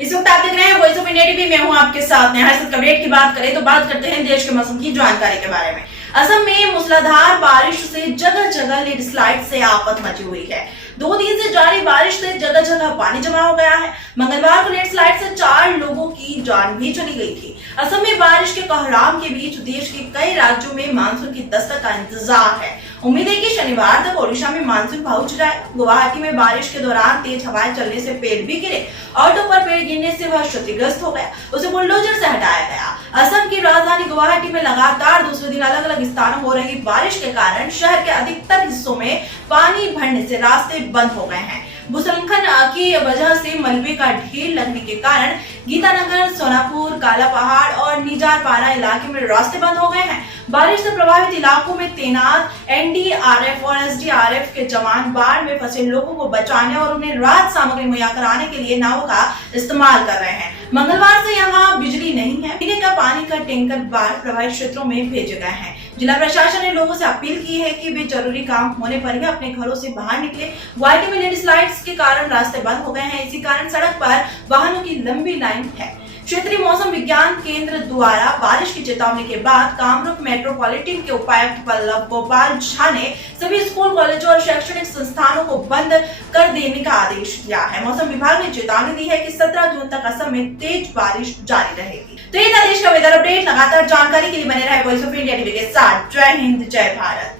इस वक्त आप देख रहे हैं वॉइस ऑफ इंडिया टीवी। मैं हूं आपके साथ नेहा। अपडेट की बात करें तो बात करते हैं देश के मौसम की जानकारी के बारे में। असम में मूसलाधार बारिश से जगह जगह लैंडस्लाइड से आफत मची हुई है। 2 दिन से जारी बारिश से जगह जगह पानी जमा हो गया है। मंगलवार को लैंडस्लाइड से 4 लोगों की जान भी चली गई थी। असम में बारिश के कोहराम के बीच देश के कई राज्यों में मानसून की दस्तक का इंतजार है। उम्मीद है कि शनिवार तक ओडिशा में मानसून पहुंच जाए। गुवाहाटी में बारिश के दौरान तेज हवाएं चलने से पेड़ भी गिरे। ऑटो पर पेड़ गिरने से वह क्षतिग्रस्त हो गया, उसे बुलडोजर से हटाया गया। असम की राजधानी गुवाहाटी में लगातार दूसरे दिन अलग अलग स्थानों हो रही बारिश के कारण शहर के अधिकतर हिस्सों में पानी भरने से रास्ते बंद हो गए हैं। भूस्खलन की वजह से मलबे का ढेर लगने के कारण गीतानगर, सोनापुर, काला पहाड़ और निजारपाड़ा इलाके में रास्ते बंद हो गए हैं। बारिश से प्रभावित इलाकों में तैनात एनडीआरएफ और एसडीआरएफ के जवान बाढ़ में फंसे लोगों को बचाने और उन्हें राहत सामग्री मुहैया कराने के लिए नावों का इस्तेमाल कर रहे हैं। मंगलवार से यहाँ बिजली नहीं है। पीने का पानी का टैंकर बाढ़ प्रभावित क्षेत्रों में भेजे गए हैं। जिला प्रशासन ने लोगों से अपील की है कि वे जरूरी काम होने पर ही अपने घरों से बाहर निकले। गुवाहाटी में लैंडस्लाइड्स के कारण रास्ते बंद हो गए हैं। इसी कारण सड़क पर वाहनों की लंबी लाइन है। क्षेत्रीय मौसम विज्ञान केंद्र द्वारा बारिश की चेतावनी के बाद कामरूप मेट्रोपॉलिटन के उपायुक्त पल्लव गोपाल झा ने सभी स्कूल, कॉलेजों और शैक्षणिक संस्थानों को बंद कर देने का आदेश दिया है। मौसम विभाग ने चेतावनी दी है कि 17 जून तक असम में तेज बारिश जारी रहेगी। तो ये था देश का वेदर अपडेट। लगातार जानकारी के लिए बने रहे वॉइस ऑफ इंडिया टीवी के साथ। जय हिंद, जय भारत।